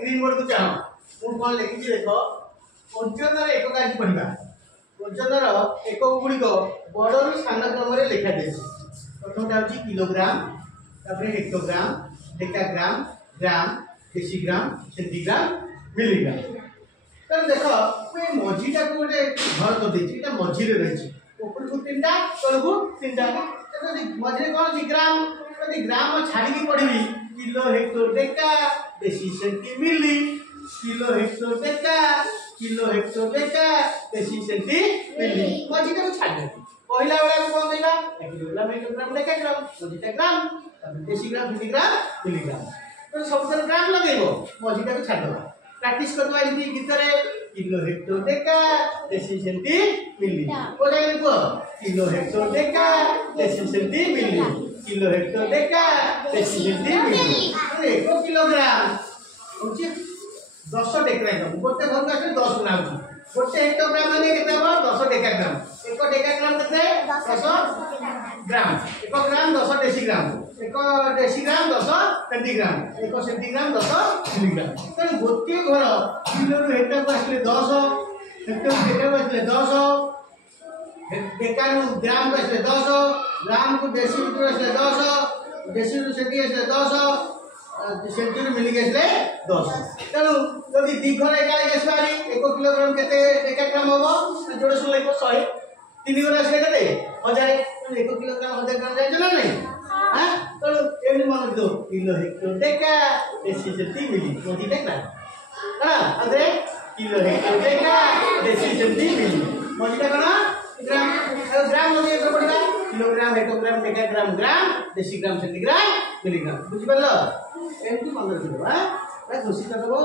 Green board को चाह मु कौन लिखी देख ओजन एक आज पढ़ा ओजन एक गुड़िक बड़ू स्थान क्रम लिखा जाए प्रथम हूँ kilogram hectogram decagram gram decigram centigram milligram तो देख मुझे मझीटा को गोटे घर कर देती मझी रही ऊपर को तीन तल को तीन मझे कौन अच्छी ग्राम ग्राम छाड़ी पढ़ी kilo hecto deca deci centi milli kilo hecto deca deci centi milli मझीटा को छाड़ देती पहला बेला कौन देगा किलोग्राम हेक्टोग्राम डेकाग्राम मझीटा ग्राम डेसीग्राम मिलीग्राम मिलीग्राम तो सब ग्राम लगेगा मझीटा को छाड़ देगा प्रैक्टिस करवा गीत kilo hecto deca deci centi milli बोले को kilo hecto deca deci centi milli kilo hecto deca deci centi milli अरे 1 किलोग्राम होची 10 डेकाग्राम गोटे घर का 10 ग्राम गोटे हेक्टोग्राम माने केते हो 10 डेकाग्राम 1 डेकाग्राम केते 10 ग्राम 1 ग्राम 10 decigram 1 decigram 10 centigram 1 centigram 10 milligram तो गोटे घर किलो रु हेक्टर को आसले 10 हेक्टर डेका को आसले 10 डेका रु ग्राम को आसले 10 ग्राम को डेसी रु आसले 10 डेसी रु सेंटी आसले 10 सेंटी रु मिली आसले 10 तेणु जदि दी घर एकाली आसबारी 1 किलोग्राम केते डेकाग्राम होबो जोड़ सुन लागो 100 तीन घर आसले केते 1000 1 किलोग्राम 1000 ग्राम जाय ना नहीं हां तो एमनी मन दो kilo hecto deca deci centi milli मोदी डेका हां अरे kilo hecto deca deci centi milli मोदी डेका ग्राम ग्राम मोदी एक पड़ता kilogram hectogram decagram gram decigram centigram milligram बुझि परलो एमती मन रखिबो हां खुशी करबो।